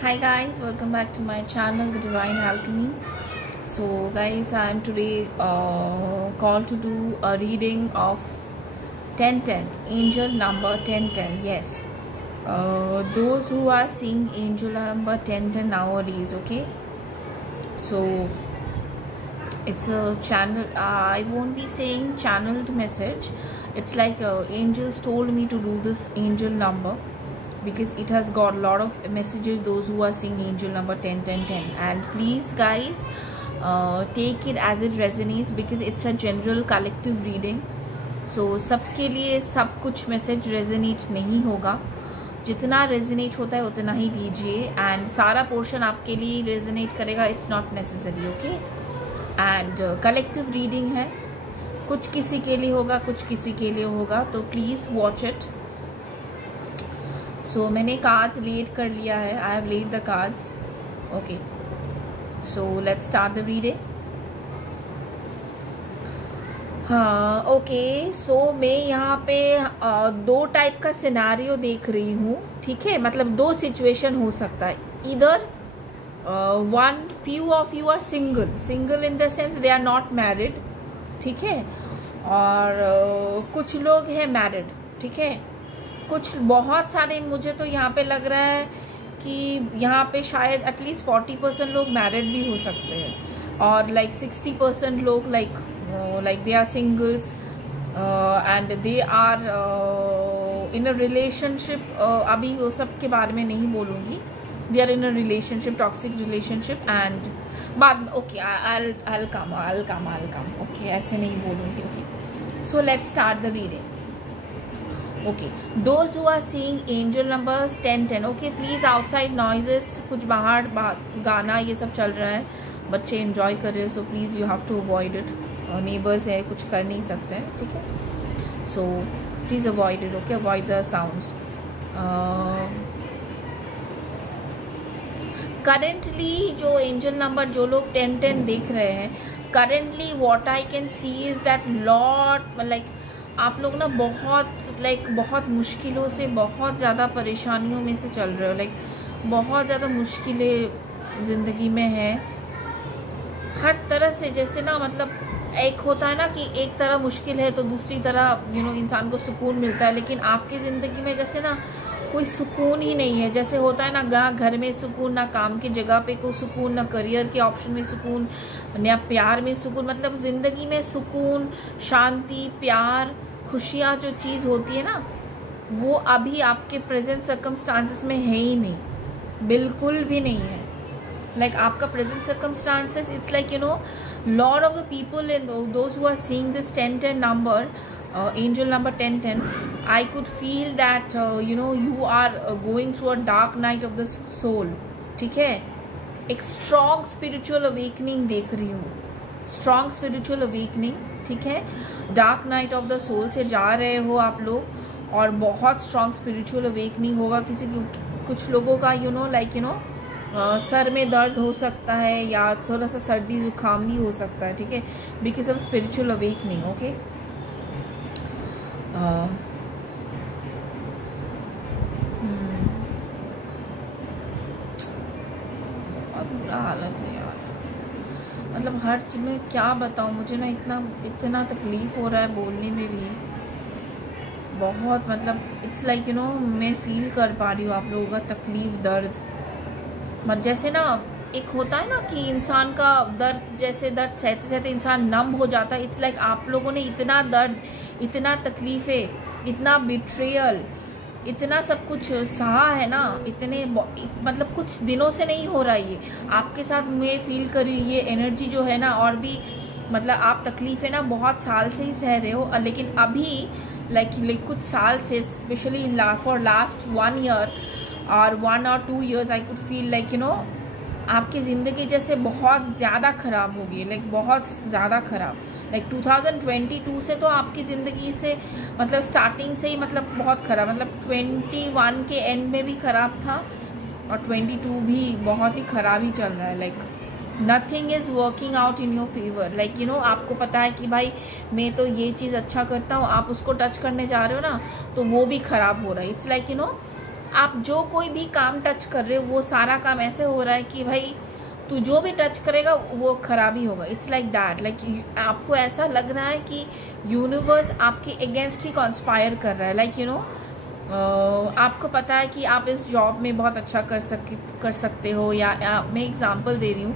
Hi guys, welcome back to my channel The Divine Alchemy. So guys, I am today called to do a reading of 1010, angel number 1010. Yes, those who are seeing angel number 1010 nowadays, okay? So it's a channel, I won't be saying channeled message. It's like angels told me to do this angel number, because it has got a lot of messages, those who are seeing angel number 101010. And please guys, take it as it resonates, because it's a general collective reading. So सबके लिए सब कुछ message resonate नहीं होगा, जितना resonate होता है उतना ही लीजिए, एंड सारा पोर्शन आपके लिए रेजोनेट करेगा, it's not necessary, okay? And collective reading है, कुछ किसी के लिए होगा, कुछ किसी के लिए होगा, तो प्लीज वॉच इट. सो मैंने कार्ड्स लेड कर लिया है, I have led the cards, okay? So let's start the reading. हाँ, ओके. सो मैं यहाँ पे दो टाइप का सिनेरियो देख रही हूँ, ठीक है? मतलब दो सिचुएशन हो सकता है. इधर one few of you are single in the sense they are not married, ठीक है? और कुछ लोग हैं मैरिड, ठीक है? कुछ बहुत सारे, मुझे तो यहाँ पे लग रहा है कि यहाँ पे शायद एटलीस्ट 40% लोग मैरिड भी हो सकते हैं, और लाइक 60% लोग like they are singles and they are in a relationship. अभी वो सब के बारे में नहीं बोलूँगी. They are in a relationship, toxic relationship, and बाद ओके I'll come, ओके? ऐसे नहीं बोलूँगी, okay? So let's start the reading. Okay, those who are seeing angel numbers 1010, okay? Please outside noises, कुछ बाहर गाना ये सब चल रहा है, बच्चे एंजॉय कर रहे हो, so please you have to avoid it. Neighbours है, कुछ कर नहीं सकते हैं, ठीक है? So please avoid it, okay? Avoid the sounds. Currently जो एंजल नंबर, जो लोग 1010 देख रहे हैं, currently what I can see is that lot, like आप लोग ना बहुत मुश्किलों से, बहुत ज़्यादा परेशानियों में से चल रहे हो. लाइक बहुत ज़्यादा मुश्किलें ज़िंदगी में है हर तरह से. जैसे ना, मतलब एक होता है ना कि एक तरह मुश्किल है तो दूसरी तरह इंसान को सुकून मिलता है, लेकिन आपकी ज़िंदगी में जैसे ना कोई सुकून ही नहीं है. जैसे होता है ना, घर में सुकून, ना काम की जगह पे कोई सुकून, ना करियर के ऑप्शन में सुकून, ना प्यार में सुकून. मतलब ज़िंदगी में सुकून, शांति, प्यार, खुशियाँ जो चीज़ होती है ना, वो अभी आपके प्रेजेंट सर्कमस्टांसेस में है ही नहीं, बिल्कुल भी नहीं है. लाइक आपका present circumstances, it's like lot of the people in those who are seeing this 1010 number, angel number 1010, I could feel that you are going through a dark night of the soul, ठीक है? एक strong spiritual awakening देख रही हूँ, strong spiritual awakening, ठीक है? dark night of the soul से जा रहे हो आप लोग, और बहुत strong spiritual awakening होगा. कुछ लोगों का सर में दर्द हो सकता है, या थोड़ा सा सर्दी जुकाम भी हो सकता है, ठीक है? Because of spiritual awakening, okay? बहुत बुरा हालत है यार. मतलब हर चीज में क्या बताऊँ, मुझे ना इतना तकलीफ हो रहा है बोलने में भी बहुत. मतलब इट्स लाइक मैं फील कर पा रही हूँ आप लोगों का तकलीफ, दर्द. जैसे ना एक होता है ना कि इंसान का दर्द, जैसे दर्द सहते सहते इंसान नम हो जाता है. इट्स लाइक आप लोगों ने इतना दर्द, इतना तकलीफें, इतना बिट्रेयल, इतना सब कुछ सहा है ना, मतलब कुछ दिनों से नहीं हो रहा है ये आपके साथ. मैं फील करी ये एनर्जी जो है ना, और भी मतलब आप तकलीफें ना बहुत साल से ही सह रहे हो, लेकिन अभी लाइक कुछ साल से, स्पेशली फॉर लास्ट 1 year और 1 or 2 years, I could feel like आपकी ज़िंदगी जैसे बहुत ज़्यादा ख़राब होगी, लाइक बहुत ज़्यादा ख़राब. लाइक 2022 से तो आपकी ज़िंदगी से, मतलब स्टार्टिंग से ही मतलब बहुत ख़राब, मतलब 21 के एंड में भी ख़राब था, और 22 भी बहुत ही ख़राब ही चल रहा है. Like nothing is working out in your favour. Like आपको पता है कि भाई मैं तो ये चीज़ अच्छा करता हूँ, आप उसको टच करने जा रहे हो ना, तो वो भी ख़राब हो रहा है. इट्स लाइक आप जो कोई भी काम टच कर रहे हो वो सारा काम ऐसे हो रहा है कि भाई तू जो भी टच करेगा वो खराब ही होगा। इट्स लाइक दैट, लाइक आपको ऐसा लग रहा है कि यूनिवर्स आपके अगेंस्ट ही कॉन्स्पायर कर रहा है। लाइक यू नो आपको पता है कि आप इस जॉब में बहुत अच्छा कर सकते हो, या मैं एग्जांपल दे रही हूँ,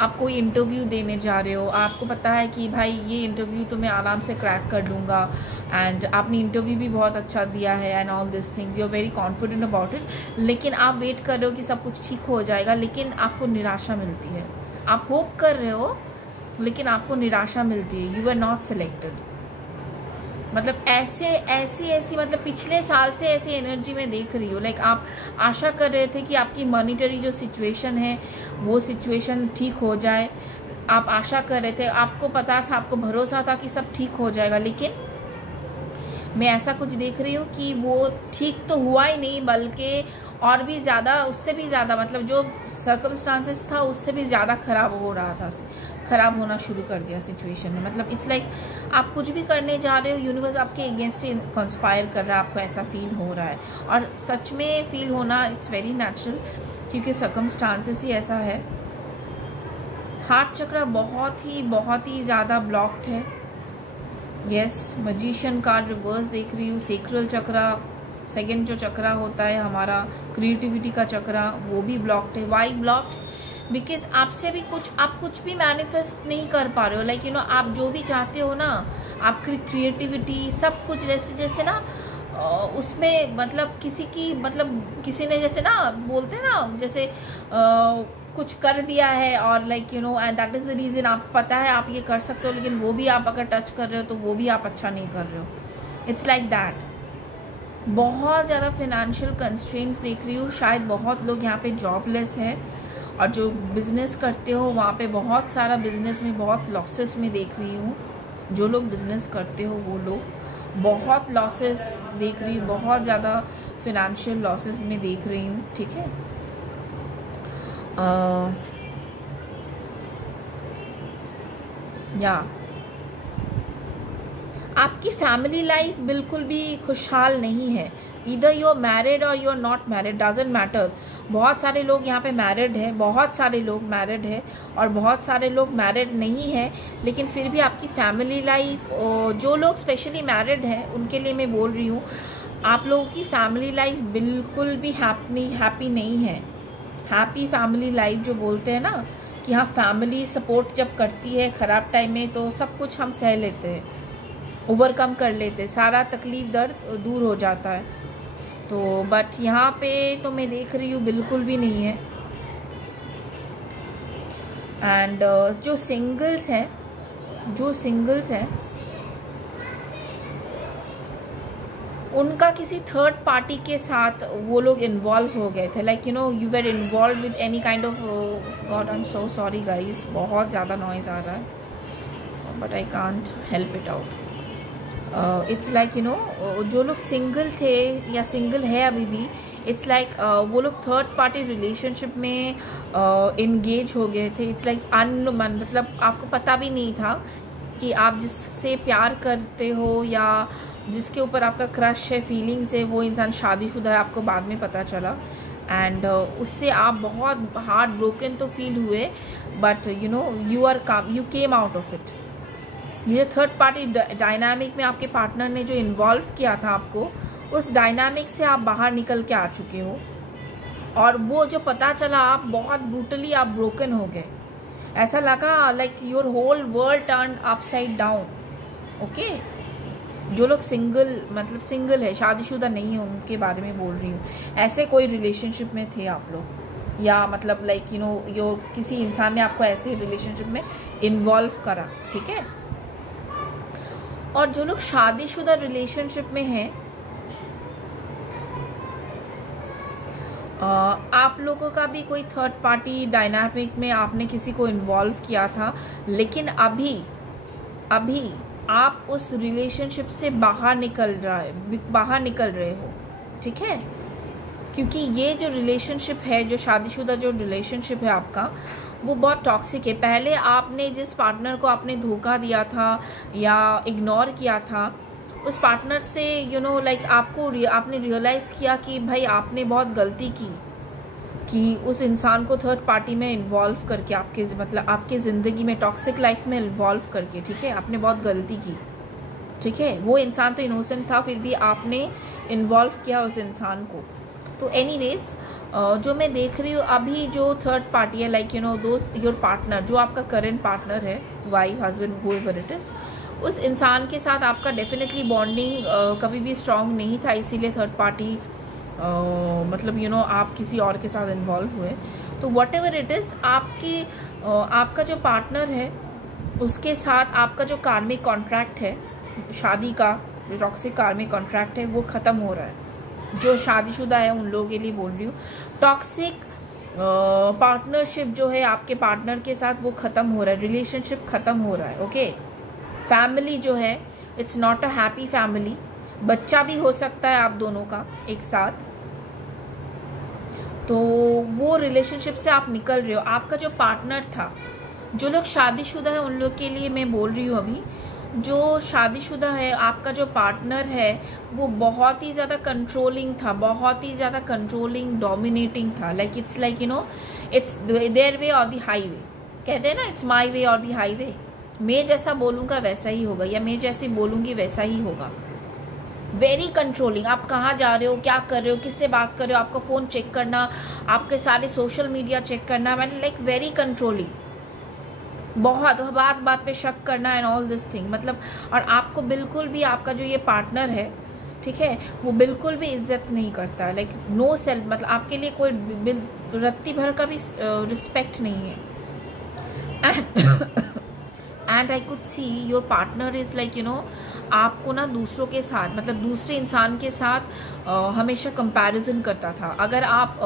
आप कोई इंटरव्यू देने जा रहे हो, आपको पता है कि भाई ये इंटरव्यू तो मैं आराम से क्रैक कर लूँगा, एंड आपने इंटरव्यू भी बहुत अच्छा दिया है and all this things, you are very confident about it, लेकिन आप वेट कर रहे हो कि सब कुछ ठीक हो जाएगा, लेकिन आपको निराशा मिलती है। आप होप कर रहे हो लेकिन आपको निराशा मिलती है, यू आर नॉट सिलेक्टेड। मतलब ऐसी मतलब पिछले साल से ऐसी एनर्जी में देख रही हूँ। लाइक आप आशा कर रहे थे कि आपकी मॉनिटरी जो सिचुएशन है वो सिचुएशन ठीक हो जाए, आप आशा कर रहे थे, आपको पता था, आपको भरोसा था कि सब ठीक हो जाएगा, लेकिन मैं ऐसा कुछ देख रही हूँ कि वो ठीक तो हुआ ही नहीं, बल्कि और भी ज़्यादा, उससे भी ज़्यादा, मतलब जो सर्कमस्टांसेस था उससे भी ज़्यादा खराब हो रहा था, खराब होना शुरू कर दिया सिचुएशन में। मतलब इट्स लाइक आप कुछ भी करने जा रहे हो, यूनिवर्स आपके अगेंस्ट ही कंस्पायर कर रहा है, आपको ऐसा फील हो रहा है। और सच में फील होना इट्स वेरी नेचुरल, क्योंकि सर्कमस्टांसेस ही ऐसा है। हार्ट चक्र बहुत ही ज़्यादा ब्लॉक्ड है। यस, मैजिशियन कार्ड रिवर्स देख रही हूँ। सेक्रल चक्र, सेकेंड जो चक्र होता है हमारा क्रिएटिविटी का चक्र, वो भी ब्लॉक्ड है। Y blocked? बिकॉज आपसे भी आप कुछ भी मैनिफेस्ट नहीं कर पा रहे हो। लाइक यू नो आप जो भी चाहते हो ना, आपकी क्रिएटिविटी सब कुछ जैसे ना उसमें मतलब किसी ने जैसे ना बोलते हैं ना, जैसे कुछ कर दिया है, और like you know and that is the reason, आप पता है आप ये कर सकते हो, लेकिन वो भी आप अगर टच कर रहे हो तो वो भी आप अच्छा नहीं कर रहे हो। It's like that. बहुत ज़्यादा फाइनेंशियल कंस्ट्रेंट्स देख रही हूँ। शायद बहुत लोग यहाँ पे जॉबलेस है, और जो बिजनेस करते हो वहाँ पे बहुत सारा बिजनेस में बहुत लॉसेस में देख रही हूँ। जो लोग बिजनेस करते हो वो लोग बहुत लॉसेस देख रही हूँ, बहुत ज़्यादा फाइनेंशियल लॉसेस में देख रही हूँ। ठीक है, या आपकी फैमिली लाइफ बिल्कुल भी खुशहाल नहीं है। इधर यू आर मैरिड और you are not married, doesn't matter. बहुत सारे लोग यहाँ पे मैरिड है, बहुत सारे लोग मैरिड है, और बहुत सारे लोग मैरिड नहीं है, लेकिन फिर भी आपकी फैमिली लाइफ, जो लोग स्पेशली मैरिड है उनके लिए मैं बोल रही हूँ, आप लोगों की फैमिली लाइफ बिल्कुल भी हैप्पी नहीं है। हैप्पी फैमिली लाइफ जो बोलते हैं ना, कि हाँ फैमिली सपोर्ट जब करती है खराब टाइम में, तो सब कुछ हम सह लेते हैं, ओवरकम कर लेते, सारा तकलीफ दर्द दूर हो जाता है। तो बट यहाँ पे तो मैं देख रही हूँ बिल्कुल भी नहीं है। एंड जो सिंगल्स हैं उनका किसी थर्ड पार्टी के साथ वो लोग इन्वॉल्व हो गए थे। Like you know you where involve with any kind of, God I am so sorry guys, बहुत ज़्यादा नॉइज आ रहा है, but I can't help it out. It's like you no जो लोग सिंगल थे या सिंगल है अभी भी, इट्स लाइक वो लोग थर्ड पार्टी रिलेशनशिप में इंगेज हो गए थे। इट्स लाइक मतलब आपको पता भी नहीं था कि आप जिससे प्यार करते हो या जिसके ऊपर आपका क्रश है, फीलिंग्स है, वो इंसान शादीशुदा है, आपको बाद में पता चला। एंड उससे आप बहुत हार्ट ब्रोकन तो फील हुए, but you know you came out of it. ये थर्ड पार्टी डायनामिक में आपके पार्टनर ने जो इन्वॉल्व किया था आपको, उस डायनामिक से आप बाहर निकल के आ चुके हो, और वो जो पता चला आप बहुत ब्रूटली आप ब्रोकन हो गए। ऐसा लगा like your whole world turn upside down. Okay, जो लोग सिंगल है, शादीशुदा नहीं है, उनके बारे में बोल रही हूँ। ऐसे कोई रिलेशनशिप में थे आप लोग, या मतलब लाइक यू नो किसी इंसान ने आपको ऐसे रिलेशनशिप में इन्वॉल्व करा। ठीक है, और जो लोग शादीशुदा रिलेशनशिप में हैं, आप लोगों का भी कोई थर्ड पार्टी डायनामिक में आपने किसी को इन्वॉल्व किया था, लेकिन अभी आप उस रिलेशनशिप से बाहर निकल रहे हो। ठीक है, क्योंकि ये जो रिलेशनशिप है, जो शादीशुदा जो रिलेशनशिप है आपका, वो बहुत टॉक्सिक है। पहले आपने जिस पार्टनर को आपने धोखा दिया था या इग्नोर किया था, उस पार्टनर से लाइक आपने रियलाइज किया कि भाई आपने बहुत गलती की कि उस इंसान को थर्ड पार्टी में इन्वॉल्व करके आपके जिंदगी में टॉक्सिक लाइफ में इन्वॉल्व करके, ठीक है, आपने बहुत गलती की, ठीक है। वो इंसान तो इनोसेंट था, फिर भी आपने इन्वॉल्व किया उस इंसान को। तो एनीवेज जो मैं देख रही हूँ अभी जो थर्ड पार्टी है, लाइक योर पार्टनर, जो आपका करंट पार्टनर है, wife, husband, whoever it is, उस इंसान के साथ आपका डेफिनेटली बॉन्डिंग कभी भी स्ट्रांग नहीं था, इसीलिए थर्ड पार्टी आप किसी और के साथ इन्वॉल्व हुए। तो वट एवर इट इज, आपका जो पार्टनर है उसके साथ आपका जो कार्मिक कॉन्ट्रैक्ट है, शादी का जो टॉक्सिक कार्मिक कॉन्ट्रैक्ट है, वो खत्म हो रहा है। जो शादीशुदा है उन लोगों के लिए बोल रही हूँ, टॉक्सिक पार्टनरशिप जो है आपके पार्टनर के साथ वो खत्म हो रहा है, रिलेशनशिप खत्म हो रहा है, ओके। फैमिली जो है, it's not a happy family, बच्चा भी हो सकता है आप दोनों का एक साथ, तो वो रिलेशनशिप से आप निकल रहे हो। आपका जो पार्टनर था, जो लोग शादीशुदा है उन लोग के लिए मैं बोल रही हूँ अभी, जो शादीशुदा है, आपका जो पार्टनर है वो बहुत ही ज्यादा कंट्रोलिंग था, बहुत ही ज्यादा कंट्रोलिंग, डोमिनेटिंग था। Like it's it's their way और द हाईवे, कहते हैं ना, इट्स माय वे और द हाईवे। मैं जैसा बोलूंगा वैसा ही होगा, या मैं जैसी बोलूंगी वैसा ही होगा। वेरी कंट्रोलिंग, आप कहाँ जा रहे हो, क्या कर रहे हो, किससे बात कर रहे हो, आपका फोन चेक करना, आपके सारे सोशल मीडिया चेक करना, मैंने लाइक वेरी कंट्रोलिंग, बहुत बात पे शक करना एंड ऑल दिस थिंग, और आपको बिल्कुल भी, आपका जो ये पार्टनर है, ठीक है, वो बिल्कुल भी इज्जत नहीं करता है, लाइक नो सेल्फ, आपके लिए कोई रत्ती भर का भी रिस्पेक्ट नहीं है। And I could see your partner is like आपको ना दूसरों के साथ, दूसरे इंसान के साथ हमेशा कंपैरिजन करता था। अगर आप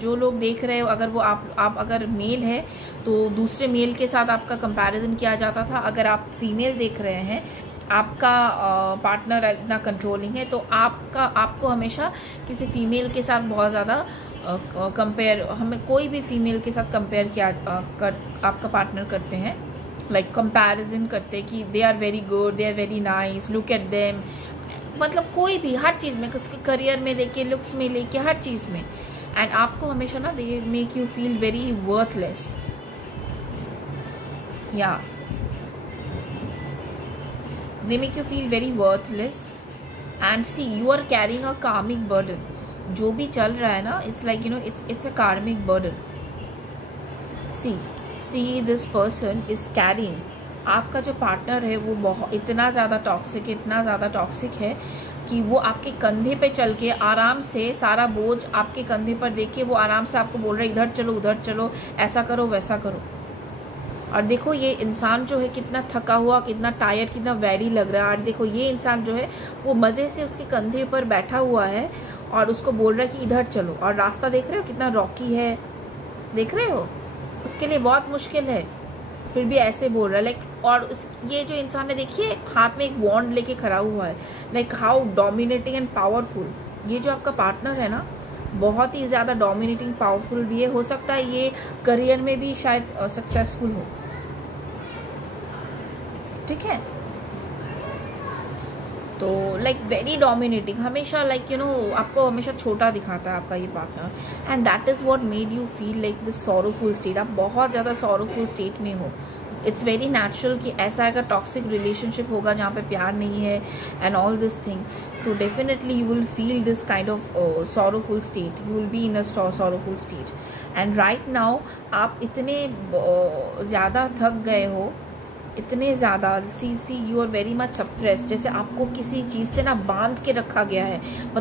जो लोग देख रहे हो, अगर वो आप अगर मेल है तो दूसरे मेल के साथ आपका कंपैरिजन किया जाता था। अगर आप फीमेल देख रहे हैं, आपका पार्टनर इतना कंट्रोलिंग है, तो आपको हमेशा किसी फीमेल के साथ बहुत ज़्यादा हमें कोई भी फीमेल के साथ कंपेयर किया आपका पार्टनर करते हैं, लाइक कंपैरिजन करते हैं कि they are very good, they are very nice, look at them, कोई भी, हर चीज़ में, उसके करियर में लेके, लुक्स में लेके, हर चीज़ में। एंड आपको हमेशा ना they make you feel very worthless, या they make you feel very worthless and see you are carrying a karmic burden। जो भी चल रहा है ना, it's like it's a karmic burden। see this person is carrying, आपका जो partner है वो बहुत इतना ज़्यादा टॉक्सिक है कि वो आपके कंधे पे चल के आराम से सारा बोझ आपके कंधे पर देके वो आराम से आपको बोल रहा है इधर चलो, उधर चलो, ऐसा करो, वैसा करो। और देखो ये इंसान जो है कितना थका हुआ, कितना टायर्ड, कितना वेरी लग रहा है। और देखो ये इंसान जो है वो मजे से उसके कंधे पर बैठा हुआ है और उसको बोल रहा है कि इधर चलो, और रास्ता देख रहे हो कितना रॉकी है, देख रहे हो, उसके लिए बहुत मुश्किल है, फिर भी ऐसे बोल रहा है लाइक। और ये जो इंसान है देखिए हाथ में एक वॉन्ड लेके खड़ा हुआ है, like how dominating and powerful. ये जो आपका पार्टनर है ना, बहुत ही ज्यादा डोमिनेटिंग, पावरफुल भी है। हो सकता है ये करियर में भी शायद सक्सेसफुल हो, ठीक है। तो लाइक वेरी डोमिनेटिंग, हमेशा लाइक आपको हमेशा छोटा दिखाता है आपका ये partner. And that is what made you feel like this sorrowful state. आप बहुत ज़्यादा सॉरोफुल स्टेट में हो। इट्स वेरी नेचुरल कि ऐसा अगर टॉक्सिक रिलेशनशिप होगा जहाँ पे प्यार नहीं है एंड ऑल दिस थिंग, तो definitely you will feel this kind of sorrowful state, you will be in a sorrowful state. And right now आप इतने ज़्यादा थक गए हो, इतने ज़्यादा, see you are very much suppress, जैसे आपको किसी चीज़ से ना बांध के रखा गया है।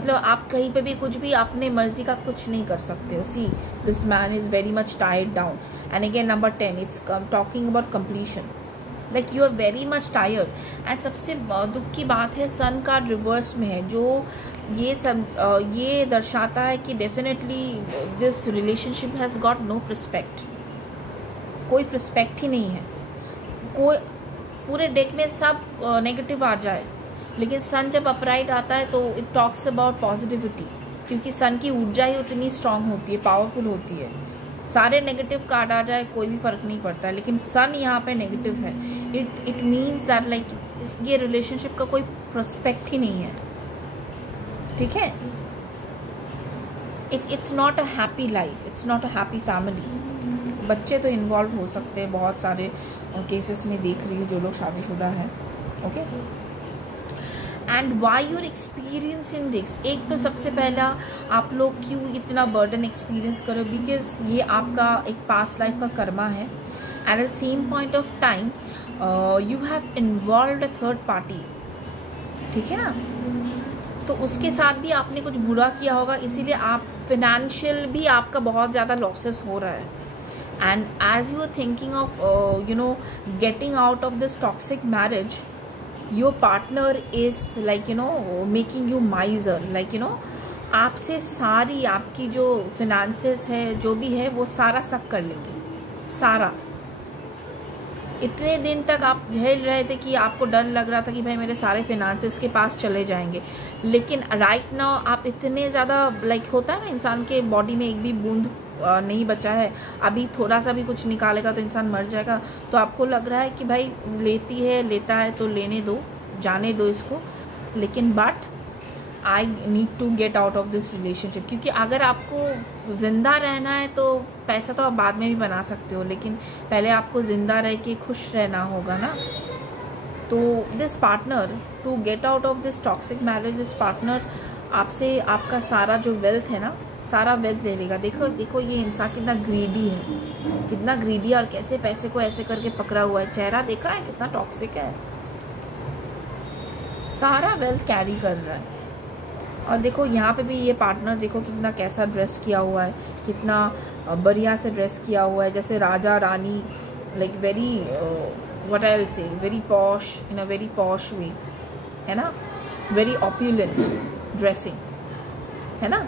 आप कहीं पे भी कुछ भी अपने मर्जी का कुछ नहीं कर सकते हो। See this man is very much tired down. And again number 10, it's talking about completion, like you are very much tired. And सबसे दुख की बात है सन कार्ड रिवर्स में है, जो ये दर्शाता है कि definitely this relationship has got no prospect, कोई पर्सपेक्ट ही नहीं है। कोई पूरे डेक में सब नेगेटिव आ जाए, लेकिन सन जब अपराइट आता है तो इट टॉक्स अबाउट पॉजिटिविटी, क्योंकि सन की ऊर्जा ही उतनी स्ट्रांग होती है, पावरफुल होती है। सारे नेगेटिव कार्ड आ जाए कोई भी फर्क नहीं पड़ता है, लेकिन सन यहाँ पे नेगेटिव है। इट मीन्स दैट लाइक ये रिलेशनशिप का कोई प्रोस्पेक्ट ही नहीं है, ठीक है। It's not a happy life, it's not a happy family. बच्चे तो इन्वॉल्व हो सकते हैं, बहुत सारे केसेस में देख रही हूँ जो लोग शादीशुदा हैं, okay. And Y you're experience in this, एक तो सबसे पहला आप लोग क्यों इतना बर्डन एक्सपीरियंस करो, बिकॉज ये आपका एक पास्ट लाइफ का कर्मा है। Eight the same point of time you have involved a third party, ठीक है ना। तो उसके साथ भी आपने कुछ बुरा किया होगा, इसीलिए आप फिनेंशियल भी आपका बहुत ज़्यादा लॉसेस हो रहा है। And as you are thinking of getting out of this toxic marriage, your partner is like making you miser, like आपसे सारी आपकी जो फिनेंसेस है, जो भी है, वो सारा सक कर लेंगे, सारा। इतने दिन तक आप झेल रहे थे कि आपको डर लग रहा था कि भाई मेरे सारे फिनेंसेस के पास चले जाएंगे, लेकिन राइट नाउ आप इतने ज़्यादा लाइक होता है ना, इंसान के बॉडी में एक भी बूंद नहीं बचा है, अभी थोड़ा सा भी कुछ निकालेगा तो इंसान मर जाएगा। तो आपको लग रहा है कि भाई लेता है तो लेने दो, जाने दो इसको, लेकिन but I need to get out of this relationship. क्योंकि अगर आपको जिंदा रहना है तो पैसा तो आप बाद में भी बना सकते हो, लेकिन पहले आपको जिंदा रह के खुश रहना होगा ना। तो this partner, to get out of this toxic marriage, this partner आपसे आपका सारा जो वेल्थ है ना, सारा वेल्थ ले लेगा। देखो ये इंसान कितना ग्रीडी है, कितना ग्रीडी है, और कैसे पैसे को ऐसे करके पकड़ा हुआ है। चेहरा देखा है कितना टॉक्सिक है, सारा वेल्थ कैरी कर रहा है। और देखो यहाँ पे भी ये पार्टनर देखो कितना कैसा ड्रेस किया हुआ है, कितना बढ़िया से ड्रेस किया हुआ है, जैसे राजा रानी, like very what I say very posh, in a very posh way, है ना, वेरी ऑप्यूलेंट ड्रेसिंग, है ना।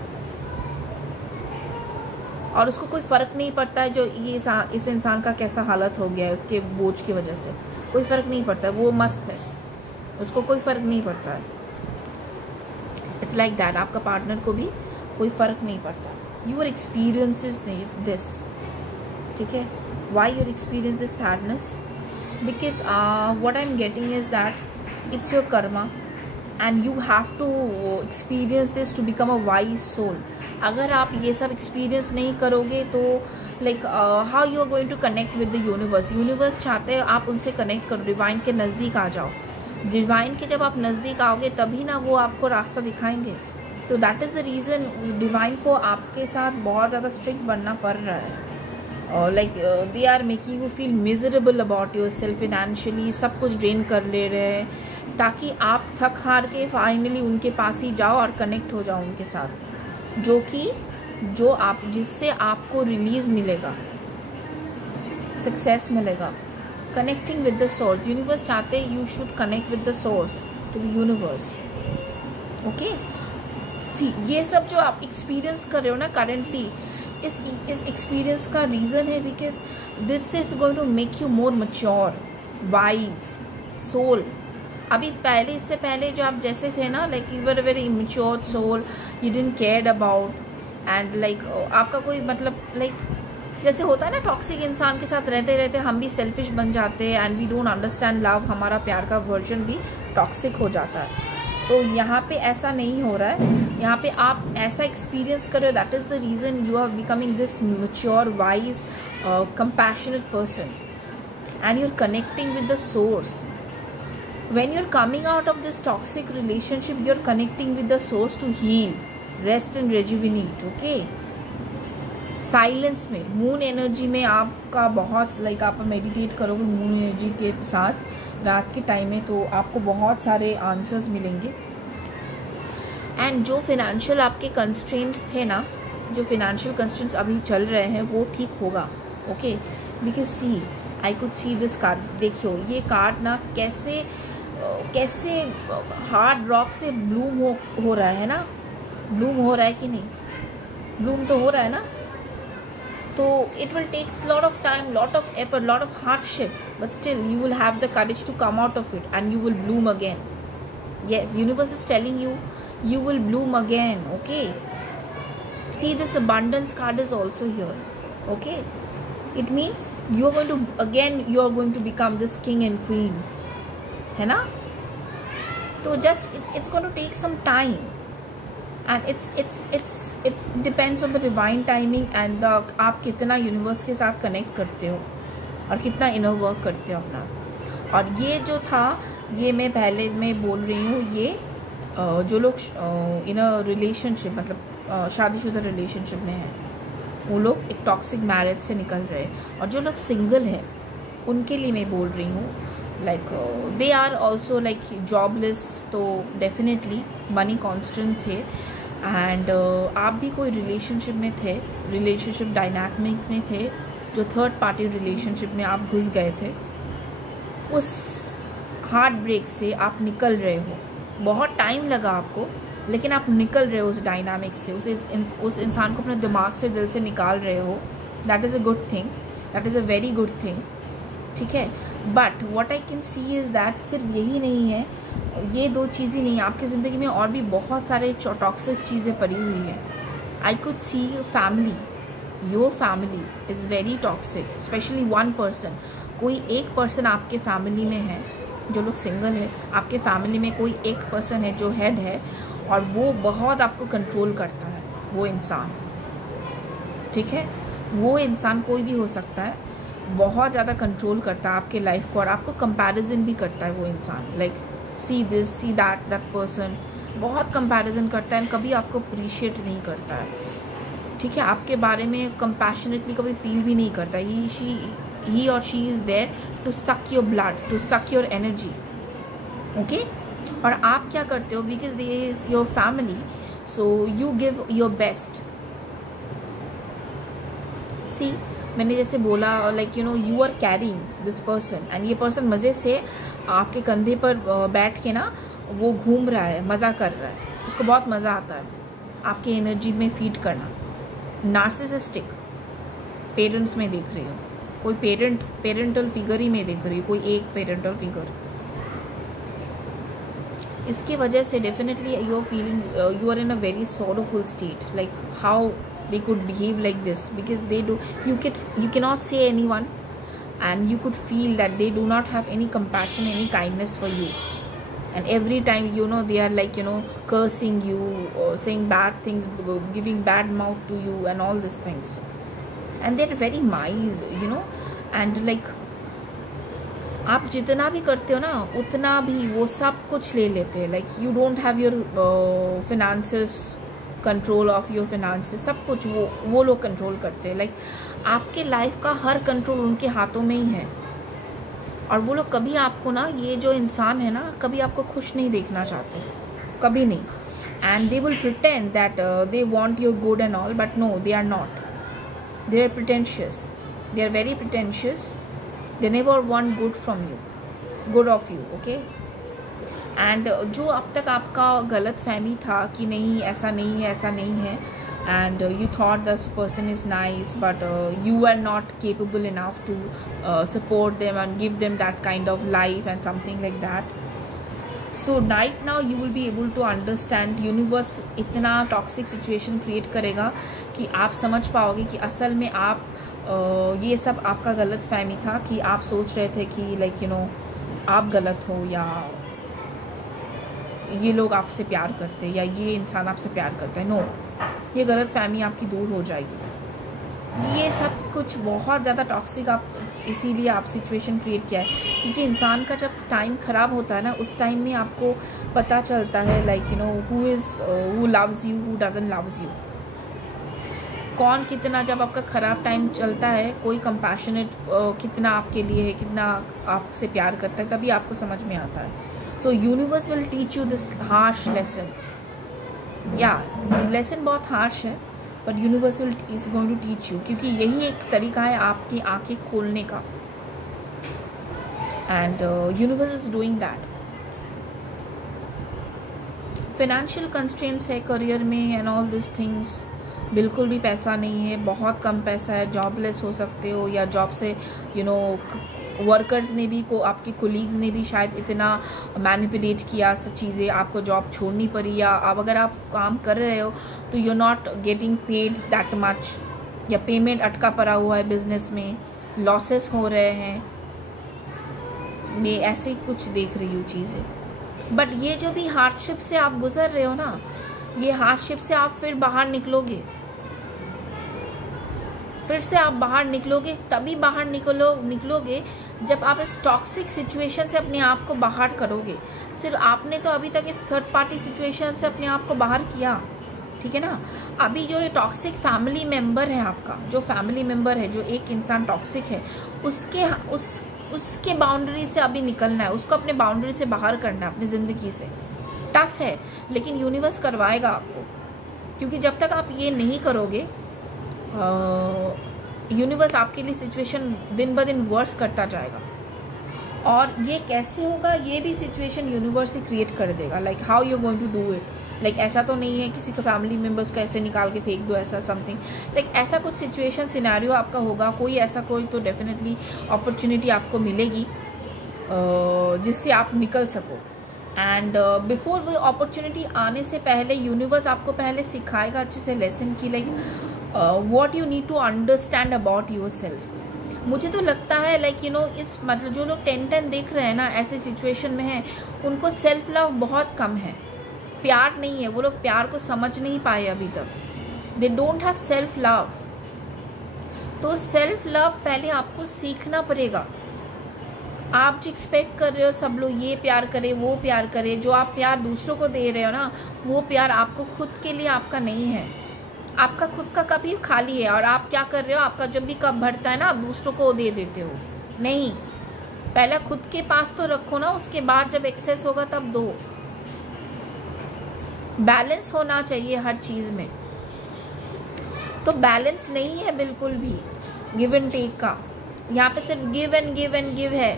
और उसको कोई फर्क नहीं पड़ता है जो ये इस इंसान का कैसा हालत हो गया है उसके बोझ की वजह से, कोई फर्क नहीं पड़ता है, वो मस्त है, उसको कोई फर्क नहीं पड़ता है। इट्स लाइक दैट, आपका पार्टनर को भी कोई फर्क नहीं पड़ता। यूर एक्सपीरियंसेस दिस, ठीक है। Why you're experience this sadness, because what I am getting is that it's your karma and you have to experience this to become a wise soul. अगर आप ये सब एक्सपीरियंस नहीं करोगे तो like how you are going to connect with the universe. Universe चाहते हैं आप उनसे कनेक्ट करो, डिवाइन के नज़दीक आ जाओ। डिवाइन के जब आप नज़दीक आओगे तभी ना वो आपको रास्ता दिखाएंगे। तो that is the reason divine को आपके साथ बहुत ज़्यादा स्ट्रिक्ट बनना पड़ रहा है। और like they are making you feel miserable about yourself, financially सब कुछ ड्रेन कर ले रहे हैं, ताकि आप थक हार के फाइनली उनके पास ही जाओ और कनेक्ट हो जाओ उनके साथ, जिससे आपको रिलीज मिलेगा, सक्सेस मिलेगा। Connecting with the source, universe चाहते you should connect with the source, to the universe, okay. See ये सब जो आप एक्सपीरियंस कर रहे हो ना करेंटली, इस एक्सपीरियंस का रीजन है because this is going to make you more mature, wise, soul. अभी पहले, इससे पहले जो आप जैसे थे ना, like you were very immature soul, you didn't care about, and like आपका कोई मतलब लाइक जैसे होता है ना, टॉक्सिक इंसान के साथ रहते रहते हम भी सेल्फिश बन जाते हैं and we don't understand love, हमारा प्यार का वर्जन भी टॉक्सिक हो जाता है। तो यहाँ पे ऐसा नहीं हो रहा है, यहाँ पे आप ऐसा एक्सपीरियंस कर रहे हो, that is the reason you are becoming this mature, wise, compassionate person, and you're connecting with the source. When you're coming out of this toxic relationship, you're connecting with the source to heal, rest and rejuvenate, okay? Silence में, moon energy में आपका बहुत like आप meditate करोगे moon energy के साथ रात के टाइम में, तो आपको बहुत सारे आंसर्स मिलेंगे। एंड जो फिनेंशियल आपके कंस्ट्रेंट्स थे ना, जो फिनेंशियल कंस्ट्रेंट्स अभी चल रहे हैं वो ठीक होगा, okay. Because see I could see this card, देखियो ये कार्ड ना कैसे कैसे हार्ड रॉक से ब्लूम हो रहा है ना, ब्लूम हो रहा है कि नहीं, ब्लूम तो हो रहा है ना। तो it will take lot of time, lot of effort, lot of hardship, but still you will have the courage to come out of it and you will bloom again. Yes, universe is telling you, you will bloom again, okay. See, this abundance card is also here, okay. It means you are going to become this king and queen, है ना, तो just it's going to take some time, and it depends on the divine timing and the आप कितना universe के साथ connect करते हो और कितना इनर वर्क करते हो अपना। और ये जो था, ये मैं पहले में बोल रही हूँ, ये जो लोग इन अ रिलेशनशिप, मतलब शादीशुदा रिलेशनशिप में हैं, वो लोग एक टॉक्सिक मैरिज से निकल रहे हैं। और जो लोग सिंगल हैं उनके लिए मैं बोल रही हूँ, like they are also like jobless, तो डेफिनेटली मनी कॉन्स्टेंट्स है। एंड आप भी कोई रिलेशनशिप में थे, रिलेशनशिप डायनामिक में थे, जो थर्ड पार्टी रिलेशनशिप में आप घुस गए थे, उस हार्ट ब्रेक से आप निकल रहे हो। बहुत टाइम लगा आपको, लेकिन आप निकल रहे हो उस डायनामिक से, उस इंसान को अपने दिमाग से, दिल से निकाल रहे हो। That is a good thing, that is a very good thing, ठीक है। But what I can C is that सिर्फ यही नहीं है, ये दो चीज़ें नहीं, आपकी ज़िंदगी में और भी बहुत सारे टॉक्सिक चीज़ें पड़ी हुई हैं। आई could C family, your family is very toxic, specially one person, कोई एक पर्सन आपके फैमिली में है, जो लोग सिंगल है, आपके फैमिली में कोई एक पर्सन है जो हेड है, और वो बहुत आपको कंट्रोल करता है, वो इंसान, ठीक है। वो इंसान कोई भी हो सकता है, बहुत ज़्यादा कंट्रोल करता है आपके लाइफ को, और आपको कंपैरिजन भी करता है वो इंसान, like see this see that, that person, बहुत कंपैरिजन करता है, कभी आपको अप्रिशिएट नहीं करता है, ठीक है। आपके बारे में कंपैशनेटली कभी फील भी नहीं करता। ही और she is there to suck your blood, to suck your energy, okay. और आप क्या करते हो, because they is your family, so you give your best. See, मैंने जैसे बोला, like you know, you are caring this person, and ये person मज़े से आपके कंधे पर बैठ के ना वो घूम रहा है, मज़ा कर रहा है, उसको बहुत मज़ा आता है आपकी एनर्जी में फीड करना। नार्सिसिस्टिक पेरेंट्स में देख रही हो, कोई पेरेंटल फिगर ही में देख रही हो, कोई एक पेरेंटल फिगर, इसके वजह से definitely you are feeling, you are in a very sorrowful state, like how they could behave like this, because they do, you cannot say anyone, and you could feel that they do not have any compassion, any kindness for you, and every time, you know, they are like, you know, cursing you or saying bad things, giving bad mouth to you and all these things, and they're very nice, you know, and like आप जितना भी करते हो ना, उतना भी वो सब कुछ ले लेते हैं, like you don't have your finances, control of your finances, सब कुछ वो लोग कंट्रोल करते हैं, लाइक आपके लाइफ का हर कंट्रोल उनके हाथों में ही है। और वो लोग कभी आपको ना, ये जो इंसान है ना, कभी आपको खुश नहीं देखना चाहते, कभी नहीं, and they will pretend that they want your good and all, but no, they are not, they are pretentious, they are very pretentious, they never want good from you, good of you, okay. And जो अब तक आपका गलत फहमी था कि नहीं, ऐसा नहीं है, ऐसा नहीं है, and you thought this person is nice, but you are not capable enough to support them and give them that kind of life and something like that. So right now you will be able to understand, universe इतना toxic situation create करेगा कि आप समझ पाओगे कि असल में आप ये सब आपका गलत फहमी था, कि आप सोच रहे थे कि लाइक यू नो आप गलत हो, या ये लोग आपसे प्यार करते हैं, या ये इंसान आपसे प्यार करता है। नो, ये गलत फहमी आपकी दूर हो जाएगी। ये सब कुछ बहुत ज़्यादा टॉक्सिक आप इसीलिए आप सिचुएशन क्रिएट किया है, क्योंकि इंसान का जब टाइम ख़राब होता है ना, उस टाइम में आपको पता चलता है like you know who loves you, who doesn't loves you, कौन कितना, जब आपका ख़राब टाइम चलता है, कोई कंपैशनेट कितना आपके लिए है, कितना आपसे प्यार करता है, तभी आपको समझ में आता है। So universe will teach you this harsh lesson. Yeah, lesson बहुत harsh है, but universe is going to teach you, क्योंकि यही एक तरीका है आपकी आंखें खोलने का, and universe is doing that. Financial constraints है करियर में and all these things, बिल्कुल भी पैसा नहीं है, बहुत कम पैसा है, जॉबलेस हो सकते हो, या जॉब से यू नो वर्कर्स ने भी को आपके कोलीग्स ने भी शायद इतना मैनिपुलेट किया चीज़ें, आपको जॉब छोड़नी पड़ी, या अब अगर आप काम कर रहे हो तो you not getting paid that much, या पेमेंट अटका पड़ा हुआ है बिजनेस में, लॉसेस हो रहे हैं, मैं ऐसे कुछ देख रही हूँ चीज़ें। बट ये जो भी हार्डशिप से आप गुजर रहे हो ना, ये हार्डशिप से आप फिर बाहर निकलोगे, फिर से आप बाहर निकलोगे, तभी बाहर निकलोगे जब आप इस टॉक्सिक सिचुएशन से अपने आप को बाहर करोगे। सिर्फ आपने तो अभी तक इस थर्ड पार्टी सिचुएशन से अपने आप को बाहर किया, ठीक है ना। अभी जो ये टॉक्सिक फैमिली मेंबर है आपका, जो फैमिली मेंबर है, जो एक इंसान टॉक्सिक है, उसके बाउंड्री से अभी निकलना है, उसको अपने बाउंड्री से बाहर करना है अपनी जिंदगी से। टफ है, लेकिन यूनिवर्स करवाएगा आपको, क्योंकि जब तक आप ये नहीं करोगे यूनिवर्स आपके लिए सिचुएशन दिन ब दिन वर्स करता जाएगा। और ये कैसे होगा, ये भी सिचुएशन यूनिवर्स ही क्रिएट कर देगा। Like how you going to do it. Like ऐसा तो नहीं है किसी का फैमिली मेंबर्स को ऐसे निकाल के फेंक दो, ऐसा समथिंग। लाइक ऐसा कुछ सिचुएशन सिनेरियो आपका होगा, कोई तो डेफिनेटली अपॉर्चुनिटी आपको मिलेगी जिससे आप निकल सको। एंड बिफोर वो अपॉर्चुनिटी आने से पहले यूनिवर्स आपको पहले सिखाएगा अच्छे से लेसन की, like what you need to understand about yourself. मुझे तो लगता है लाइक इस मतलब जो लोग 10-10 देख रहे हैं ना, ऐसे सिचुएशन में है, उनको सेल्फ लव बहुत कम है, प्यार नहीं है, वो लोग प्यार को समझ नहीं पाए अभी तक। They don't have self love. तो सेल्फ लव पहले आपको सीखना पड़ेगा। आप जो एक्सपेक्ट कर रहे हो सब लोग ये प्यार करे, वो प्यार करे, जो आप प्यार दूसरों को दे रहे हो ना, वो प्यार आपको खुद के लिए आपका नहीं है। आपका खुद का कप ही खाली है, और आप क्या कर रहे हो, आपका जब भी कप भरता है ना, आप दूसरों को दे देते हो। नहीं, पहले खुद के पास तो रखो ना, उसके बाद जब एक्सेस होगा तब दो। बैलेंस होना चाहिए हर चीज में। तो बैलेंस नहीं है बिल्कुल भी गिव एंड टेक का। यहाँ पे सिर्फ गिव एंड गिव है,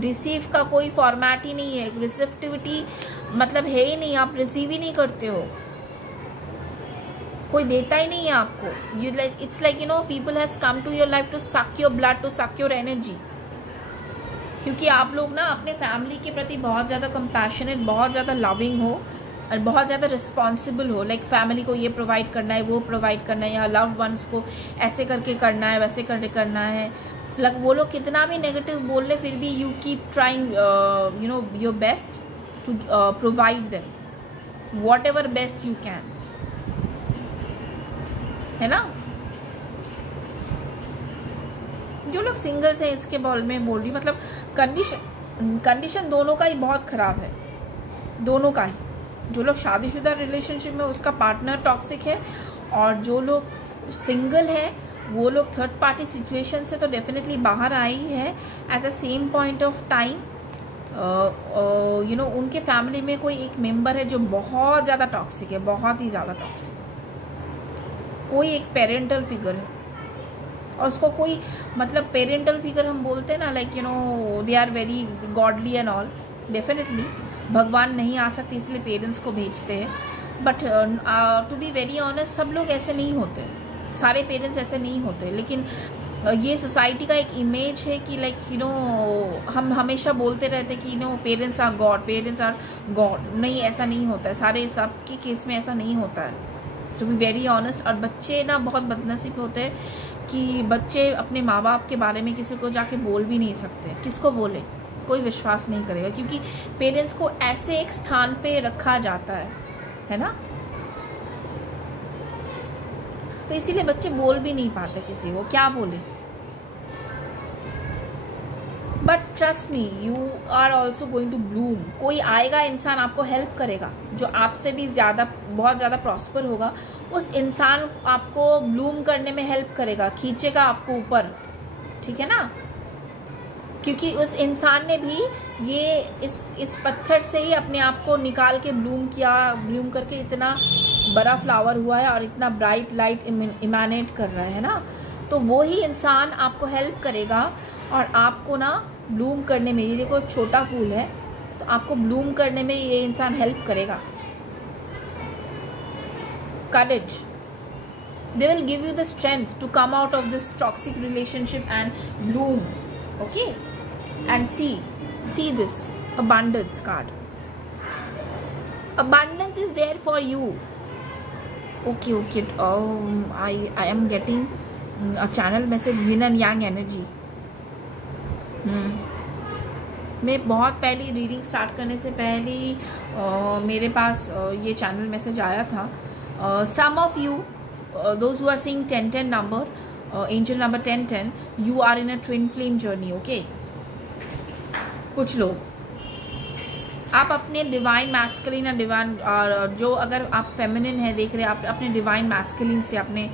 रिसीव का कोई फॉर्मेट ही नहीं है। रिसिप्टिविटी मतलब है ही नहीं, आप रिसीव ही नहीं करते हो, कोई देता ही नहीं है आपको। You like it's like people has come to your life to suck your blood, to suck your energy. क्योंकि आप लोग ना अपने फैमिली के प्रति बहुत ज्यादा कंपैशनेट, बहुत ज्यादा लविंग हो और बहुत ज्यादा रिस्पॉन्सिबल हो। लाइक फैमिली को ये प्रोवाइड करना है, वो प्रोवाइड करना है, या लव्ड वंस को ऐसे करके करना है, वैसे करके करना है। लाइक वो लोग कितना भी नेगेटिव बोल रहे, फिर भी you keep trying your best to provide them whatever best you can, है ना। जो लोग सिंगल्स हैं, इसके बॉल में बोल रही, मतलब कंडीशन दोनों का ही बहुत खराब है, दोनों का ही। जो लोग शादीशुदा रिलेशनशिप में उसका पार्टनर टॉक्सिक है, और जो लोग सिंगल है वो लोग थर्ड पार्टी सिचुएशन से तो डेफिनेटली बाहर आई है। Eight the same point of time उनके फैमिली में कोई एक मेंबर है जो बहुत ज्यादा टॉक्सिक है, बहुत ही ज्यादा टॉक्सिक। कोई एक पेरेंटल फिगर है, और उसको कोई मतलब पेरेंटल फिगर हम बोलते हैं ना, like they are very godly and all. Definitely भगवान नहीं आ सकते इसलिए पेरेंट्स को भेजते हैं, but to be very honest सब लोग ऐसे नहीं होते, सारे पेरेंट्स ऐसे नहीं होते। लेकिन ये सोसाइटी का एक इमेज है कि लाइक हम हमेशा बोलते रहते कि parents are God, parents are God. नहीं, ऐसा नहीं होता है, सारे सबके केस में ऐसा नहीं होता है, टू बी वेरी ऑनेस्ट। और बच्चे ना बहुत बदनसीब होते हैं कि बच्चे अपने माँ बाप के बारे में किसी को जाके बोल भी नहीं सकते। किसको बोले, कोई विश्वास नहीं करेगा, क्योंकि पेरेंट्स को ऐसे एक स्थान पे रखा जाता है ना। तो इसीलिए बच्चे बोल भी नहीं पाते किसी को, क्या बोले। But trust me, you are also going to bloom. कोई आएगा इंसान आपको हेल्प करेगा, जो आपसे भी ज्यादा बहुत ज्यादा प्रॉस्पर होगा। उस इंसान आपको ब्लूम करने में हेल्प करेगा, खींचेगा आपको ऊपर, ठीक है ना। क्योंकि उस इंसान ने भी ये इस पत्थर से ही अपने आप को निकाल के ब्लूम किया, ब्लूम करके इतना बड़ा फ्लावर हुआ है और इतना ब्राइट लाइट इमेनेट कर रहा है ना। तो वो ही इंसान आपको हेल्प करेगा और आपको ना ब्लूम करने में, ये देखो छोटा फूल है, तो आपको ब्लूम करने में ये इंसान हेल्प करेगा। करेज, they will give you the strength to come out of this toxic relationship and bloom. Okay, and see this abundance card. Abundance is there for you. Okay. I am getting a channel message, yin and yang energy. मैं बहुत पहले reading start करने से पहले मेरे पास ये channel message आया था. Some of you those who are seeing 10-10 number, angel number 10-10, you are in a twin flame journey. Okay, कुछ लोग आप अपने डिवाइन मैस्कुलिन या डिवाइन जो अगर आप फेमिनिन है देख रहे हैं, आप अपने डिवाइन मैस्कुलिन से अपने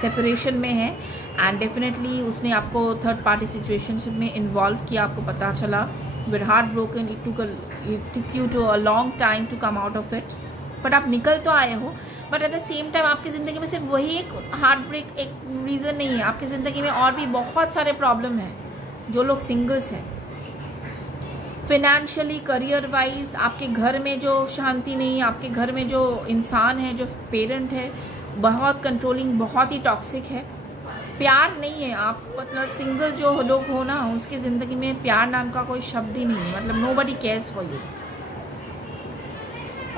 सेपरेशन में है एंड डेफिनेटली उसने आपको थर्ड पार्टी सिचुएशनशिप में इन्वॉल्व किया. आपको पता चला, with heart broken, it took you to a long time to come out of it. But आप निकल तो आए हो, but at the same time आपकी ज़िंदगी में सिर्फ वही एक हार्ट ब्रेक एक रीज़न नहीं है. आपकी ज़िंदगी में और भी बहुत सारे प्रॉब्लम हैं. जो लोग सिंगल्स हैं, फाइनेंशियली, करियर वाइज, आपके घर में जो शांति नहीं है, आपके घर में जो इंसान है, जो पेरेंट है, बहुत कंट्रोलिंग, बहुत ही टॉक्सिक है. प्यार नहीं है. आप मतलब सिंगल जो लोग हो ना, उसकी ज़िंदगी में प्यार नाम का कोई शब्द ही नहीं है. मतलब नोबडी केयर्स फॉर यू.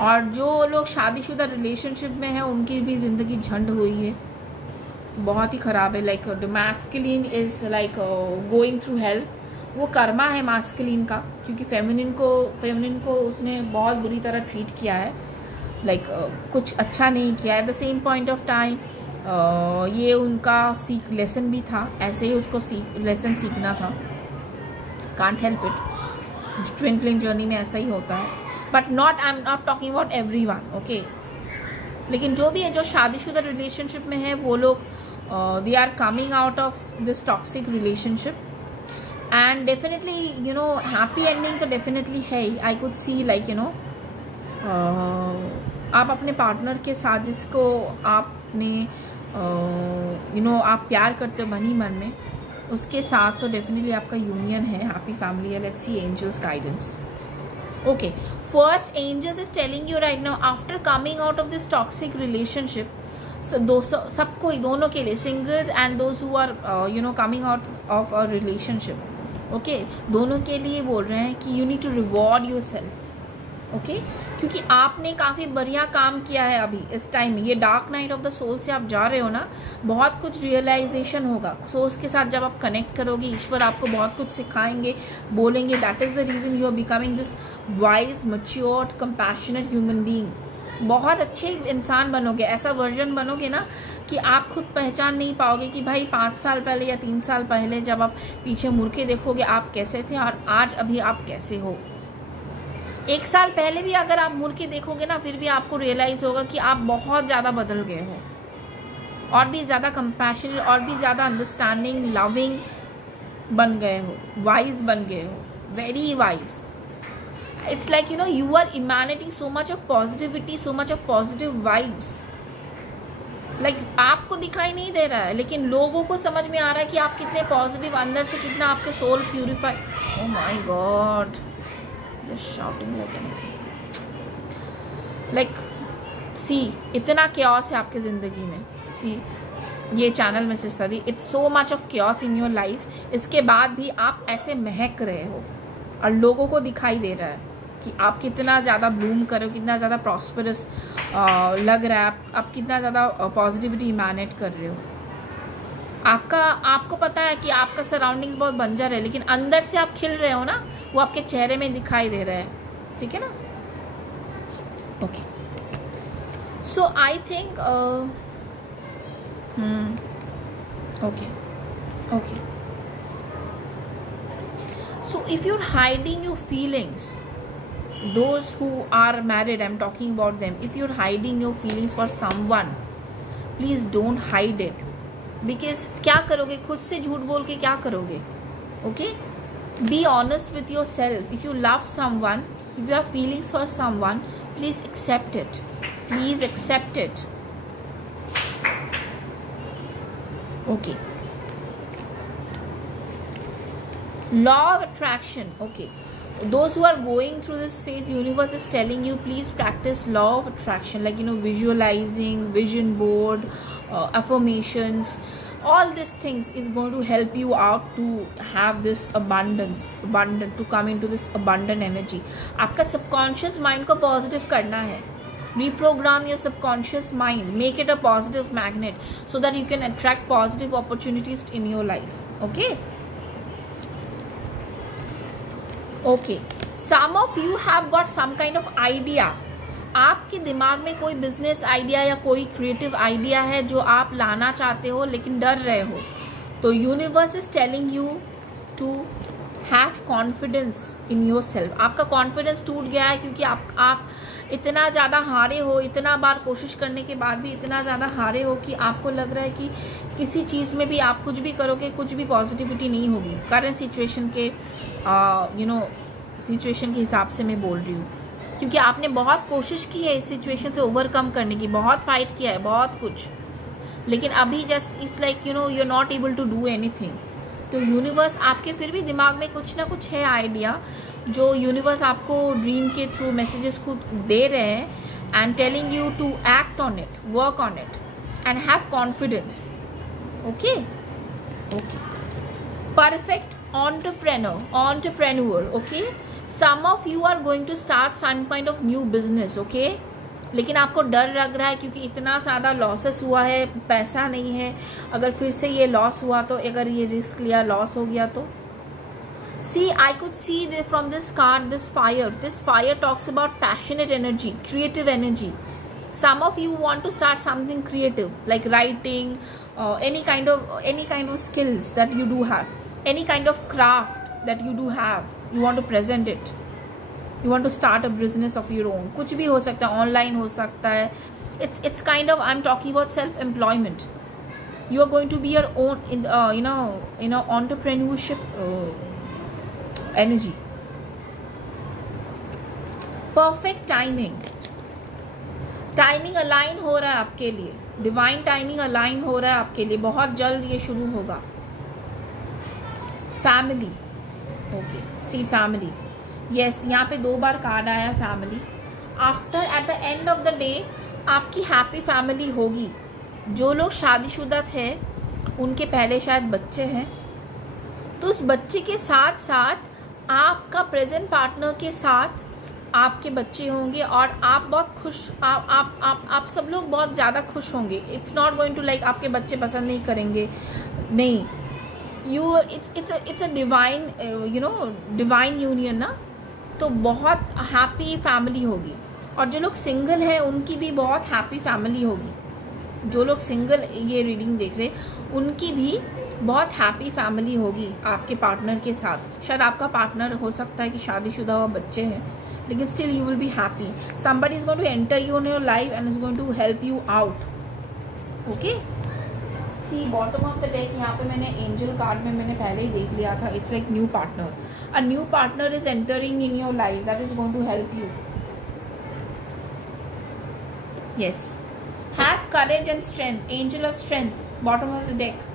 और जो लोग शादीशुदा रिलेशनशिप में है, उनकी भी ज़िंदगी झंड हुई है, बहुत ही ख़राब है. Like the masculine is like going through hell. वो कर्मा है मास्कुलिन का, क्योंकि फेमिनिन को उसने बहुत बुरी तरह ट्रीट किया है. लाइक कुछ अच्छा नहीं किया. Eight the same point of time ये उनका लेसन भी था. ऐसे ही उसको लेसन सीखना था. Can't help it. Twin flame journey में ऐसा ही होता है. But I am not talking about everyone. Okay, लेकिन जो भी है, जो शादीशुदा रिलेशनशिप में है, वो लोग they are coming out of this toxic relationship. And definitely happy ending तो डेफिनेटली है ही. आई कुड सी लाइक आप अपने पार्टनर के साथ, जिसको आपने आप प्यार करते हो मन ही मन में, उसके साथ तो डेफिनेटली आपका यूनियन है, हैप्पी फैमिली है. Let's see angels guidance. Okay, first angels is telling you right now, after coming out of this toxic relationship, सबको, दोनों के लिए, singles and those who are coming out of a relationship. Okay, दोनों के लिए बोल रहे हैं कि you need to reward yourself. Okay, क्योंकि आपने काफ़ी बढ़िया काम किया है अभी इस टाइम में. ये dark night of the soul से आप जा रहे हो ना, बहुत कुछ रियलाइजेशन होगा. सोर्स के साथ जब आप कनेक्ट करोगे, ईश्वर आपको बहुत कुछ सिखाएंगे, बोलेंगे. That is the reason you are becoming this wise, matured, compassionate human being. बहुत अच्छे इंसान बनोगे. ऐसा वर्जन बनोगे ना कि आप खुद पहचान नहीं पाओगे कि भाई 5 साल पहले या 3 साल पहले जब आप पीछे मुड़ के देखोगे आप कैसे थे और आज अभी आप कैसे हो. 1 साल पहले भी अगर आप मुड़ के देखोगे ना, फिर भी आपको रियलाइज होगा कि आप बहुत ज़्यादा बदल गए हो, और भी ज़्यादा कंपैशनेट, और भी ज़्यादा अंडरस्टैंडिंग, लविंग बन गए हो, वाइज बन गए हो, very wise. It's like you are emanating so much of positivity, so much of positive vibes. Like आपको दिखाई नहीं दे रहा है, लेकिन लोगों को समझ में आ रहा है कि आप कितने पॉजिटिव, अंदर से कितना आपके soul purify. Oh my God, just shouting like anything. Like see, इतना chaos है आपके जिंदगी में. See, ये चैनल मैसेज था, it's so much of chaos in your life. इसके बाद भी आप ऐसे महक रहे हो और लोगों को दिखाई दे रहा है कि आप कितना ज़्यादा ब्लूम कर रहे हो, कितना ज़्यादा प्रॉस्परस लग रहा है, आप कितना ज़्यादा पॉजिटिविटी इमैनेट कर रहे हो. आपको पता है कि आपका सराउंडिंग्स बहुत बंजर है, लेकिन अंदर से आप खिल रहे हो ना, वो आपके चेहरे में दिखाई दे रहा है. ठीक है ना. Okay, so I think okay. So if you're hiding your feelings, those who are married, I'm talking about them. If you're hiding your feelings for someone, please don't hide it. Because क्या करोगे, खुद से झूठ बोल के क्या करोगे. Okay? Be honest with yourself. If you love someone, if you have feelings for someone, please accept it. Please accept it. Okay. Law of attraction. Okay, those who are going through this phase, universe is telling you, please practice law of attraction, like visualizing, vision board, affirmations. All these things is going to help you out to have this abundant, to come into this abundant energy. आपका subconscious mind को positive करना है. Reprogram your subconscious mind, make it a positive magnet so that you can attract positive opportunities in your life. Okay. Okay, some of you have got some kind of idea. आपके दिमाग में कोई business idea या कोई creative idea है जो आप लाना चाहते हो लेकिन डर रहे हो। तो universe is telling you to have confidence in yourself. आपका कॉन्फिडेंस टूट गया है क्योंकि आप इतना ज़्यादा हारे हो, इतना बार कोशिश करने के बाद भी इतना ज़्यादा हारे हो कि आपको लग रहा है कि किसी चीज़ में भी आप कुछ भी करोगे कुछ भी पॉजिटिविटी नहीं होगी। करंट सिचुएशन के सिचुएशन के हिसाब से मैं बोल रही हूँ, क्योंकि आपने बहुत कोशिश की है इस सिचुएशन से ओवरकम करने की, बहुत फाइट किया है, बहुत कुछ, लेकिन अभी just it's like you are not able to do anything. तो यूनिवर्स आपके फिर भी दिमाग में कुछ ना कुछ है आइडिया जो यूनिवर्स आपको ड्रीम के थ्रू मैसेजेस को दे रहे हैं and telling you to act on it, work on it and have confidence. Okay, perfect entrepreneur, okay? Some of you are going to start some kind of new business, okay? लेकिन आपको डर लग रहा है क्योंकि इतना ज़्यादा लॉसेस हुआ है, पैसा नहीं है। अगर फिर से ये लॉस हुआ तो, अगर ये रिस्क लिया लॉस हो गया तो। See, I could see from this card, this fire talks about passionate energy, creative energy. Some of you want to start something creative like writing, any kind of skills that you do have, any kind of craft that you do have, you want to present it, you want to start a business of your own. कुछ भी हो सकता है, online हो सकता है। It's kind of, I'm talking about self-employment. You are going to be your own in entrepreneurship energy. Perfect timing align हो रहा है आपके लिए, डिवाइन टाइमिंग अलाइन हो रहा है आपके लिए, बहुत जल्द ये शुरू होगा। फैमिली, ओके, सी फैमिली, यस, यहाँ पे 2 बार कार्ड आया family. After at the end of the day आपकी हैप्पी फैमिली होगी। जो लोग शादीशुदा थे उनके पहले शायद बच्चे हैं, तो उस बच्चे के साथ साथ आपका प्रेजेंट पार्टनर के साथ आपके बच्चे होंगे और आप बहुत खुश, आप सब लोग बहुत ज़्यादा खुश होंगे। It's not going to like आपके बच्चे पसंद नहीं करेंगे, नहीं, it's a divine divine union ना। तो बहुत हैप्पी फैमिली होगी। और जो लोग सिंगल हैं उनकी भी बहुत हैप्पी फैमिली होगी। जो लोग सिंगल ये रीडिंग देख रहे उनकी भी बहुत हैप्पी फैमिली होगी आपके पार्टनर के साथ। शायद आपका पार्टनर हो सकता है कि शादीशुदा हुआ, बच्चे हैं, लेकिन still you will be happy. somebody is going to enter you in your life and is going to help you out. Okay? See, bottom of the deck, यहाँ पे मैंने एंजल कार्ड में मैंने पहले ही देख लिया था। It's like new partner. A new partner is entering in your life that is going to help you. Yes. Have courage and strength. Angel of strength. Bottom of the deck.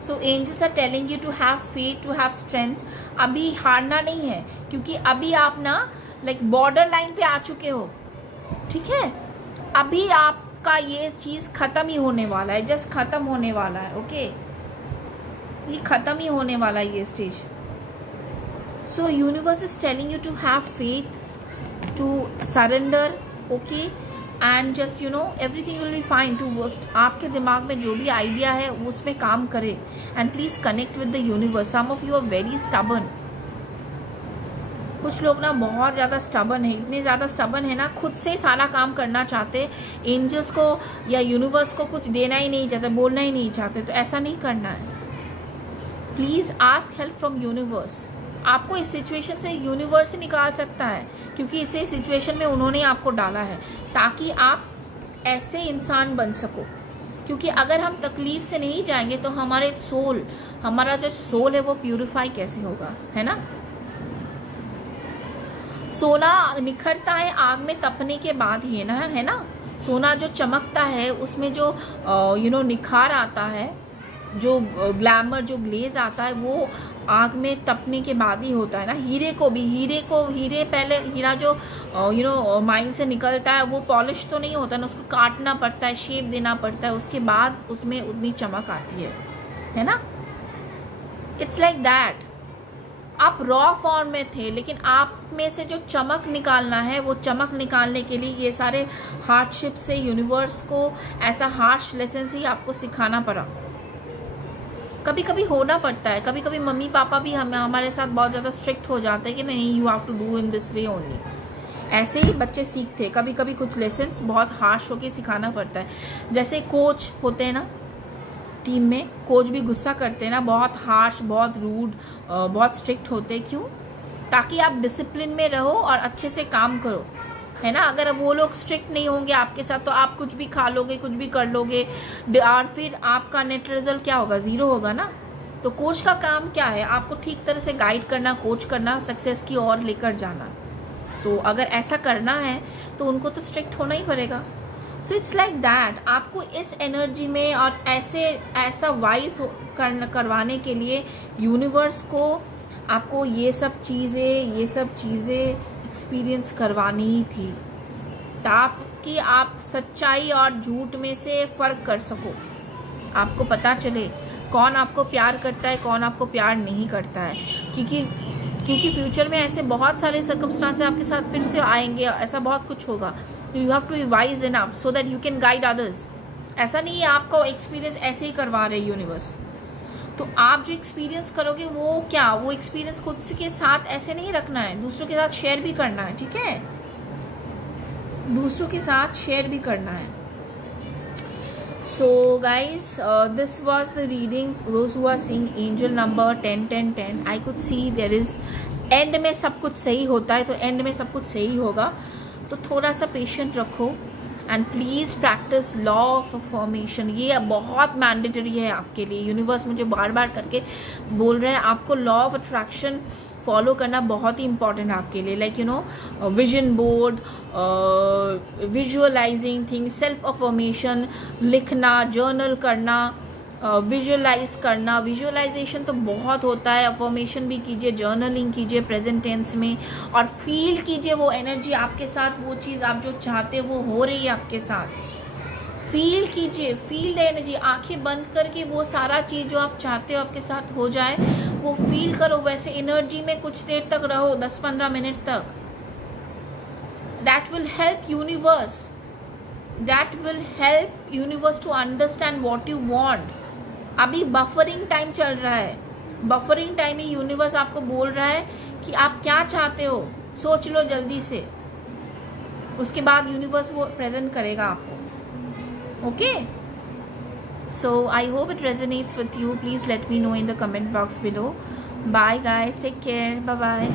So angels are telling you to have faith, to have strength. अभी हारना नहीं है, क्योंकि अभी आप ना border line पे आ चुके हो, ठीक है? अभी आपका ये चीज खत्म ही होने वाला है, जस्ट खत्म होने वाला है। ओके, ये खत्म ही होने वाला है ये stage. So universe is telling you to have faith, to surrender, okay, and just everything will be fine. टू आपके दिमाग में जो भी आइडिया है उसमें काम करे and please connect with the universe. Some of you are very stubborn. कुछ लोग ना बहुत ज़्यादा स्टबर्न है, इतने ज़्यादा स्टबर्न है ना, खुद से सारा काम करना चाहते, एंजल्स को या यूनिवर्स को कुछ देना ही नहीं चाहते, बोलना ही नहीं चाहते। तो ऐसा नहीं करना है। Please ask help from universe. आपको इस सिचुएशन से यूनिवर्स ही निकाल सकता है, क्योंकि इसे सिचुएशन में उन्होंने आपको डाला है ताकि आप ऐसे इंसान बन सको। क्योंकि अगर हम तकलीफ से नहीं जाएंगे तो हमारा जो सोल है वो प्यूरिफाई कैसे होगा, है ना? सोना निखरता है आग में तपने के बाद ही, है ना? सोना जो चमकता है उसमें जो निखार आता है, जो ग्लैमर, जो ग्लेज आता है, वो आग में तपने के बाद ही होता है ना। हीरे पहले हीरा जो माइन से निकलता है वो पॉलिश तो नहीं होता ना, उसको काटना पड़ता है, शेप देना पड़ता है, उसके बाद उसमें उतनी चमक आती है ना? It's like that. आप रॉ फॉर्म में थे, लेकिन आप में से जो चमक निकालना है, वो चमक निकालने के लिए ये सारे हार्डशिप से यूनिवर्स को ऐसा हार्श लेसन ही आपको सिखाना पड़ा। कभी कभी होना पड़ता है, कभी कभी मम्मी पापा भी हमारे साथ बहुत ज़्यादा स्ट्रिक्ट हो जाते हैं कि नहीं you have to do in this way only. ऐसे ही बच्चे सीखते हैं, कभी कभी कुछ लेसन्स बहुत हार्श होके सिखाना पड़ता है। जैसे कोच होते हैं ना टीम में, कोच भी गुस्सा करते हैं ना, बहुत हार्श, बहुत रूड, बहुत स्ट्रिक्ट होते हैं। क्यों? ताकि आप डिसिप्लिन में रहो और अच्छे से काम करो, है ना। अगर वो लोग स्ट्रिक्ट नहीं होंगे आपके साथ तो आप कुछ भी खा लोगे, कुछ भी कर लोगे, और फिर आपका नेट रिजल्ट क्या होगा? 0 होगा ना। तो कोच का काम क्या है? आपको ठीक तरह से गाइड करना, कोच करना, सक्सेस की ओर लेकर जाना। तो अगर ऐसा करना है तो उनको तो स्ट्रिक्ट होना ही पड़ेगा। So it's like that. आपको इस एनर्जी में और ऐसा वाइज करवाने के लिए यूनिवर्स को आपको ये सब चीजें एक्सपीरियंस करवानी ही थी, ताकि आप सच्चाई और झूठ में से फर्क कर सको, आपको पता चले कौन आपको प्यार करता है, कौन आपको प्यार नहीं करता है। क्योंकि फ्यूचर में ऐसे बहुत सारे सर्कमस्टांसेस आपके साथ फिर से आएंगे, ऐसा बहुत कुछ होगा। You have to be wise enough so that you can guide others. ऐसा नहीं है आपको एक्सपीरियंस ऐसे ही करवा रहे यूनिवर्स। तो आप जो एक्सपीरियंस करोगे वो एक्सपीरियंस खुद के साथ ऐसे नहीं रखना है, दूसरों के साथ शेयर भी करना है, ठीक है? दूसरों के साथ शेयर भी करना है। So guys, this was the reading for those who are seeing angel number 10-10-10. I could see there is end में सब कुछ सही होता है, तो end में सब कुछ सही होगा। तो थोड़ा सा पेशेंट रखो and please practice law of affirmation. ये बहुत मैंडेटरी है आपके लिए। यूनिवर्स मुझे बार बार करके बोल रहे हैं आपको लॉ ऑफ अट्रैक्शन फॉलो करना बहुत ही इंपॉर्टेंट है आपके लिए। Like vision board, visualising things, self affirmation, लिखना, जर्नल करना, विजुअलाइज करना। विजुअलाइजेशन तो बहुत होता है, अफर्मेशन भी कीजिए, जर्नलिंग कीजिए प्रेजेंट टेंस में, और फील कीजिए वो एनर्जी आपके साथ, वो चीज़ आप जो चाहते हो वो हो रही है आपके साथ। फील कीजिए, फील द एनर्जी। आंखें बंद करके वो सारा चीज़ जो आप चाहते हो आपके साथ हो जाए वो फील करो। वैसे एनर्जी में कुछ देर तक रहो, 10-15 मिनट तक। That will help universe, to understand what you want. अभी बफरिंग टाइम चल रहा है, बफरिंग टाइम में यूनिवर्स आपको बोल रहा है कि आप क्या चाहते हो, सोच लो जल्दी से। उसके बाद यूनिवर्स वो प्रेजेंट करेगा आपको। Okay, so I hope it resonates with you. Please let me know in the comment box below. Bye guys, take care, bye bye.